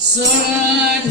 Surat